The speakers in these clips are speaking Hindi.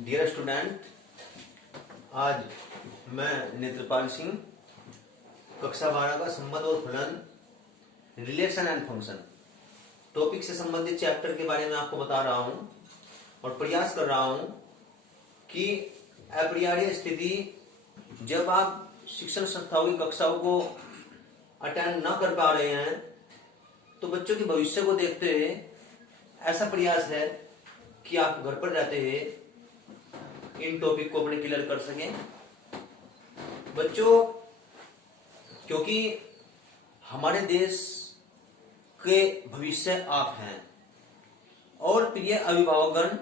डियर स्टूडेंट, आज मैं नेत्रपाल सिंह कक्षा 12 का संबंध और फलन रिलेशन एंड फंक्शन टॉपिक से संबंधित चैप्टर के बारे में आपको बता रहा हूं और प्रयास कर रहा हूं कि अपरिहार्य स्थिति जब आप शिक्षण संस्थाओं की कक्षाओं को अटेंड ना कर पा रहे हैं तो बच्चों के भविष्य को देखते हुए ऐसा प्रयास है कि आप घर पर रहते हुए इन टॉपिक को अपने क्लियर कर सकें। बच्चों, क्योंकि हमारे देश के भविष्य आप हैं और प्रिय अभिभावकगण,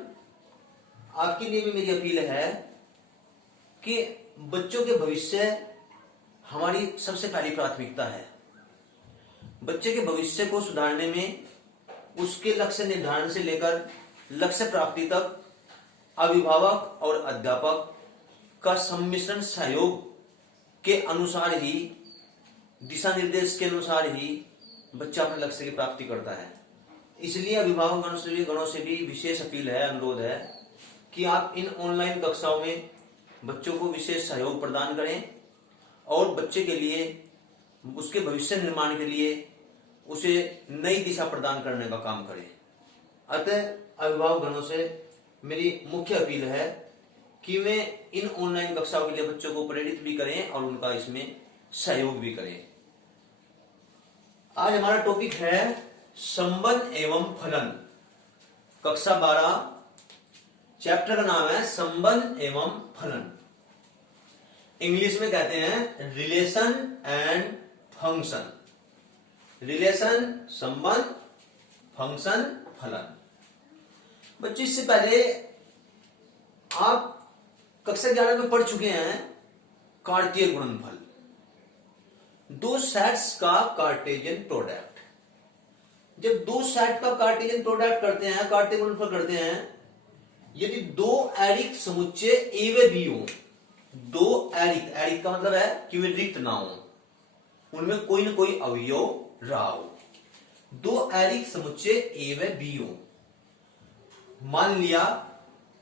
आपके लिए भी मेरी अपील है कि बच्चों के भविष्य हमारी सबसे पहली प्राथमिकता है। बच्चे के भविष्य को सुधारने में उसके लक्ष्य निर्धारण से लेकर लक्ष्य प्राप्ति तक अभिभावक और अध्यापक का सम्मिश्रण सहयोग के अनुसार ही, दिशा निर्देश के अनुसार ही बच्चा अपने लक्ष्य की प्राप्ति करता है। इसलिए अभिभावक गणों से भी विशेष अपील है, अनुरोध है कि आप इन ऑनलाइन कक्षाओं में बच्चों को विशेष सहयोग प्रदान करें और बच्चे के लिए, उसके भविष्य निर्माण के लिए उसे नई दिशा प्रदान करने का काम करें। अतः अभिभावक गणों से मेरी मुख्य अपील है कि वे इन ऑनलाइन कक्षाओं के लिए बच्चों को प्रेरित भी करें और उनका इसमें सहयोग भी करें। आज हमारा टॉपिक है संबंध एवं फलन। कक्षा 12 चैप्टर का नाम है संबंध एवं फलन। इंग्लिश में कहते हैं रिलेशन एंड फंक्शन। रिलेशन संबंध, फंक्शन फलन। बच्चों, इससे पहले आप कक्षा 11 में पढ़ चुके हैं कार्तीय गुणनफल, दो सेट्स का कार्टेशियन प्रोडक्ट। जब दो सेट का कार्टेशियन प्रोडक्ट करते हैं, कार्तीय गुणनफल करते हैं, यदि दो एरिक समुच्चय ए व बी हो, दो एरिक का मतलब है कि वे रिक्त ना हो, उनमें कोई ना कोई अवयव रहा हो, दो एरिक समुच्चय ए व बी हो। मान लिया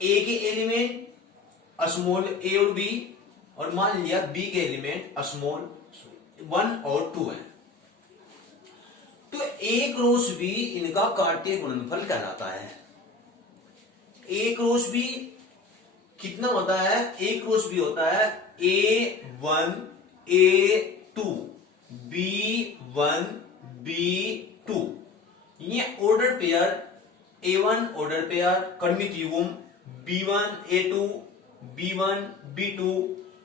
ए के एलिमेंट स्मॉल ए और बी, और मान लिया बी के एलिमेंट स्मॉल 1 और 2 है, तो ए क्रॉस बी इनका कार्तीय गुणनफल कहलाता है। ए क्रॉस बी कितना होता है? ए क्रॉस बी होता है A1 A2 B1 B2। ये order pair A1 order pair क्रमित युग्म B1 A2 B1 B2,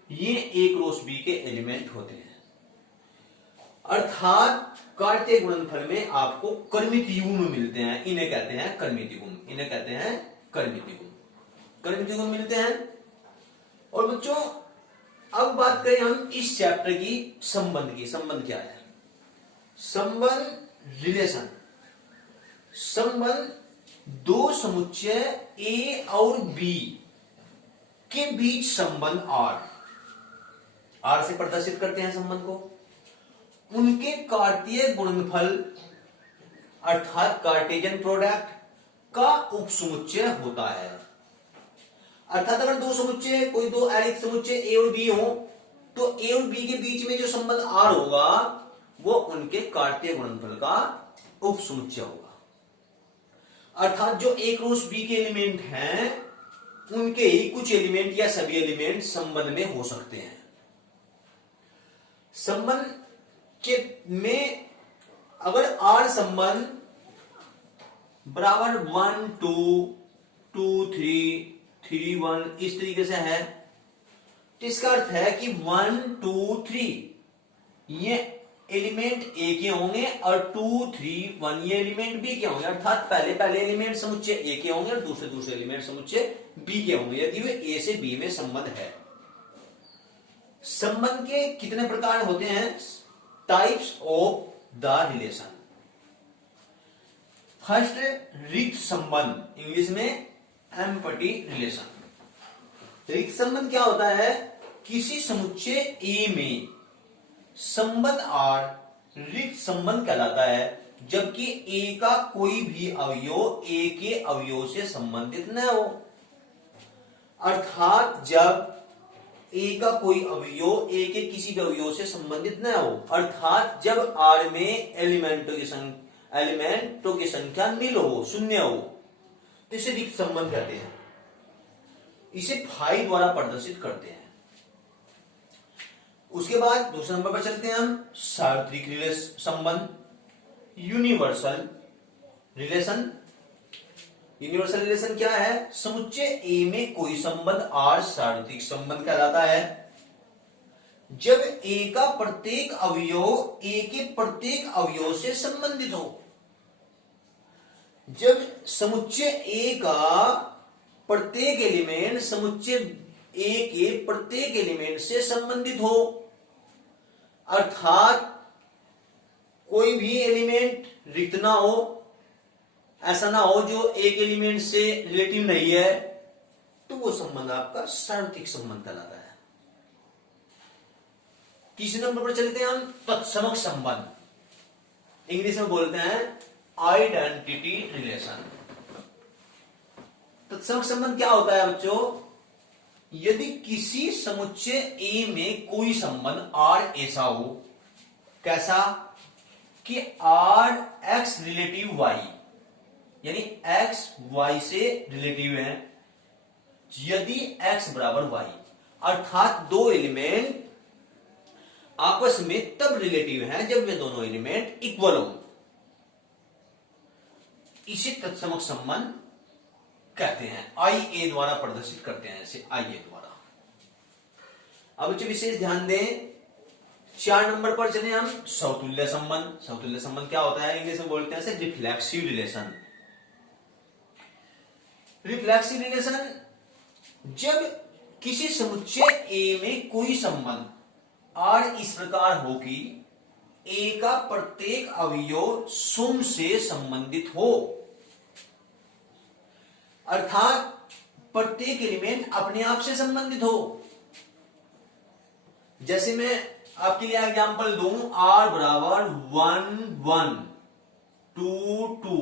ये A क्रॉस B के एलिमेंट होते हैं। अर्थात कार्तीय गुणनफल में आपको क्रमित युग्म मिलते हैं, इन्हें कहते हैं क्रमित युग्म, इन्हें कहते हैं क्रमित युग्म, क्रमित युग्म मिलते हैं। और बच्चों, अब बात करें हम इस चैप्टर की संबंध की। संबंध क्या है? संबंध रिलेशन, संबंध दो समुच्चय ए और बी के बीच संबंध आर से प्रदर्शित करते हैं संबंध को। उनके कार्तीय गुणनफल अर्थात कार्टेशियन प्रोडक्ट का उपसमुच्चय होता है। अर्थात अगर दो समुच्चय, कोई दो एरिक समुच्चय ए और बी हो, तो ए और बी के बीच में जो संबंध आर होगा वो उनके कार्तीय गुणनफल का उपसमुच्चय होगा। अर्थात जो ए क्रॉस बी के एलिमेंट हैं, उनके ही कुछ एलिमेंट या सभी एलिमेंट संबंध में हो सकते हैं। संबंध के में अगर आर संबंध बराबर 1 2 2 3 3 1 इस तरीके से है, तो इसका अर्थ है कि 1 2 3 ये एलिमेंट ए के होंगे और 2 3 1 ये एलिमेंट बी के होंगे। अर्थात पहले एलिमेंट समुच्चय ए के होंगे और दूसरे एलिमेंट समुच्चय बी के होंगे, यदि वे ए से बी में संबंध है। संबंध के कितने प्रकार होते हैं? Types of the relation. First, रिक्त संबंध, इंग्लिश में एम्पटी रिलेशन। रिक्त संबंध क्या होता है? किसी समुच्चय ए में संबंध आर रिक्त संबंध कहलाता है, जबकि ए का कोई भी अवयव ए के अवयव से संबंधित न हो। अर्थात जब ए का कोई अवयव ए के किसी भी अवयव से संबंधित न हो, अर्थात जब आर में एलिमेंटों की संख्या नील हो, शून्य हो, तो इसे रिक्त संबंध कहते हैं। इसे फाई द्वारा प्रदर्शित करते हैं। उसके बाद दूसरे नंबर पर चलते हैं हम, सार्वत्रिक संबंध, यूनिवर्सल रिलेशन। यूनिवर्सल रिलेशन क्या है? समुच्चय ए में कोई संबंध आर सार्वत्रिक संबंध कहलाता है जब ए का प्रत्येक अवयव ए के प्रत्येक अवयव से संबंधित हो। जब समुच्चय ए का प्रत्येक एलिमेंट समुच्चय ए के प्रत्येक एलिमेंट से संबंधित हो, अर्थात कोई भी एलिमेंट रिक्त ना हो, ऐसा ना हो जो एक एलिमेंट से रिलेटिव नहीं है, तो वो संबंध आपका सार्वत्रिक संबंध कहलाता है। तीसरे नंबर पर चलते हैं हम, तत्समक संबंध। इंग्लिश में बोलते हैं आइडेंटिटी रिलेशन। तत्समक संबंध क्या होता है बच्चों? यदि किसी समुच्चय ए में कोई संबंध आर ऐसा हो, कैसा कि आर एक्स रिलेटिव वाई, यानी एक्स वाई से रिलेटिव है, यदि एक्स बराबर वाई, अर्थात दो एलिमेंट आपस में तब रिलेटिव हैं जब वे दोनों एलिमेंट इक्वल हो, इसे तत्समक संबंध कहते हैं। आई ए द्वारा प्रदर्शित करते हैं इसे, आई ए द्वारा। अब बच्चों विशेष ध्यान दें, 4 नंबर पर चले हम, समतुल्य संबंध। समतुल्य संबंध क्या होता है? इंग्लिश में बोलते हैं इसे रिफ्लेक्सिव रिलेशन। रिफ्लेक्सिव रिलेशन, जब किसी समुच्चय ए में कोई संबंध आर इस प्रकार हो कि ए का प्रत्येक अवयव शून्य से संबंधित हो, अर्थात प्रत्येक एलिमेंट अपने आप से संबंधित हो। जैसे मैं आपके लिए एग्जांपल दूं, आर बराबर 1 1 2 2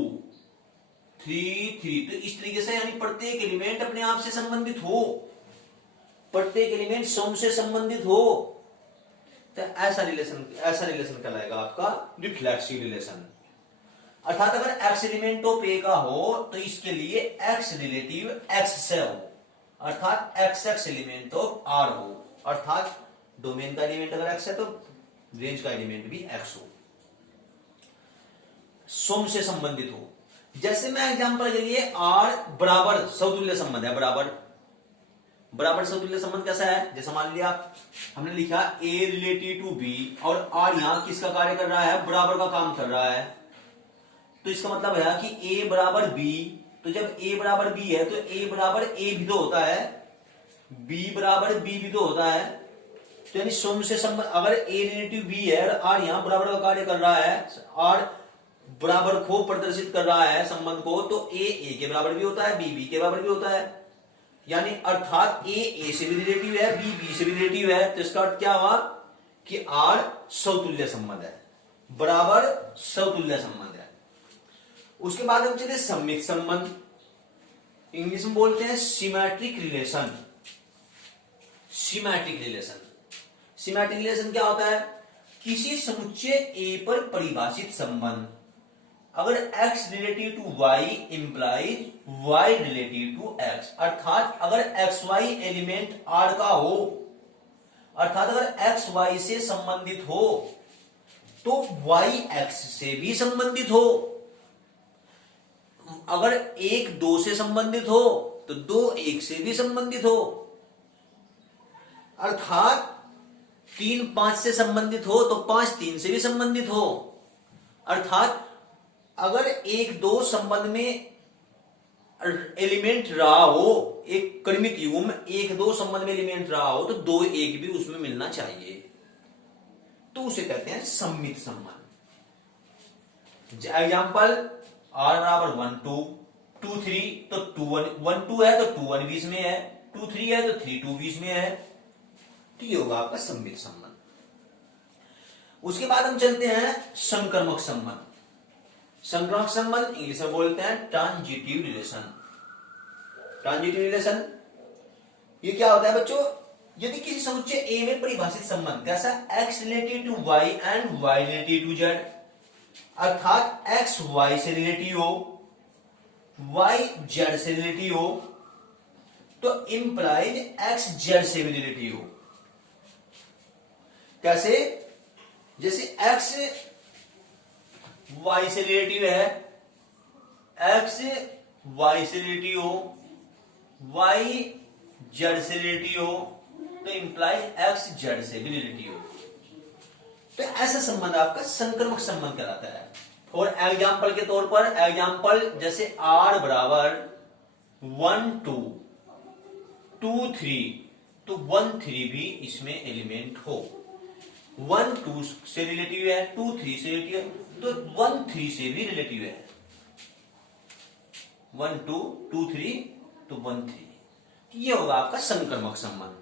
3 3, तो इस तरीके से यानी प्रत्येक एलिमेंट अपने आप से संबंधित हो, प्रत्येक एलिमेंट स्वयं से संबंधित हो, तो ऐसा रिलेशन कहलाएगा आपका रिफ्लेक्सिव रिलेशन। अर्थात अगर एक्स एलिमेंट ऑफ ए का हो तो इसके लिए एक्स रिलेटिव एक्स से हो, अर्थात X X element of R हो, अर्थात डोमेन का एलिमेंट अगर एक्स है तो रेंज का एलिमेंट भी एक्स हो, स्वयं से संबंधित हो। जैसे मैं एग्जांपल के लिए आर बराबर समतुल्य संबंध है, बराबर समतुल्य संबंध कैसा है? जैसे मान लिया हमने लिखा ए रिलेटिव टू बी और आर यहां किसका कार्य कर रहा है? बराबर का काम कर रहा है, तो इसका मतलब है कि ए बराबर बी, तो जब ए बराबर बी है तो ए बराबर ए भी तो होता है, बी बराबर बी भी तो होता है, तो यानी स्वयं से संबंध, अगर ए रिलेटिव बी है और आर यहां बराबर का कार्य कर रहा है, आर बराबर को प्रदर्शित कर रहा है संबंध को, तो ए के बराबर भी होता है, बी बी के बराबर भी होता है, यानी अर्थात ए से भी रिलेटिव है, बी से भी रिलेटिव है, तो इसका अर्थ क्या हुआ कि आर समतुल्य संबंध है, बराबर समतुल्य संबंध है। उसके बाद हम चले सम्मित संबंध, इंग्लिश में बोलते हैं symmetric relation. Symmetric relation, symmetric relation क्या होता है? किसी समुच्चय ए पर परिभाषित संबंध अगर x relative to y implies y relative to x, अर्थात अगर xy एलिमेंट R का हो, अर्थात अगर x y से संबंधित हो तो y x से भी संबंधित हो, अगर 1 2 से संबंधित हो तो 2 1 से भी संबंधित हो, अर्थात 3 5 से संबंधित हो तो 5 3 से भी संबंधित हो, अर्थात अगर 1 2 संबंध में एलिमेंट रहा हो, एक क्रमिक युग्म में 1 2 संबंध में एलिमेंट रहा हो तो 2 1 भी उसमें मिलना चाहिए, तो उसे कहते हैं सम्मित संबंध। एग्जांपल r बराबर 1 2 2 3, तो 2 1 2 है तो 2 1 बीच में है, 2 3 है तो 3 2 बीच में है, तो ये होगा आपका सम्मित संबंध। उसके बाद हम चलते हैं संक्रमक संबंध। संक्रमक संबंध इंग्लिश में बोलते हैं ट्रांजिटिव रिलेशन। ट्रांजिटिव रिलेशन ये क्या होता है बच्चों, यदि किसी समुच्चय ए में परिभाषित संबंध कैसा, x related to y and y related to z, अर्थात x y से रिलेटिव हो, y z से रिलेटिव हो, तो इंप्लाइज x z से भी रिलेटिव हो। कैसे, जैसे x y से रिलेटिव है, x y से रिलेटिव हो, y z से रिलेटिव हो, तो इंप्लाइज x z से भी रिलेटिव हो। तो ऐसा संबंध आपका संक्रमक संबंध कहलाता है। और एग्जाम्पल के तौर पर, एग्जाम्पल जैसे r बराबर 1 2 2 3, तो 1 3 भी इसमें एलिमेंट हो। 1 2 से रिलेटिव है, 2 3 से रिलेटिव है, तो 1 3 से भी रिलेटिव है। 1 2 2 3 तो 1 3, ये होगा आपका संक्रमक संबंध।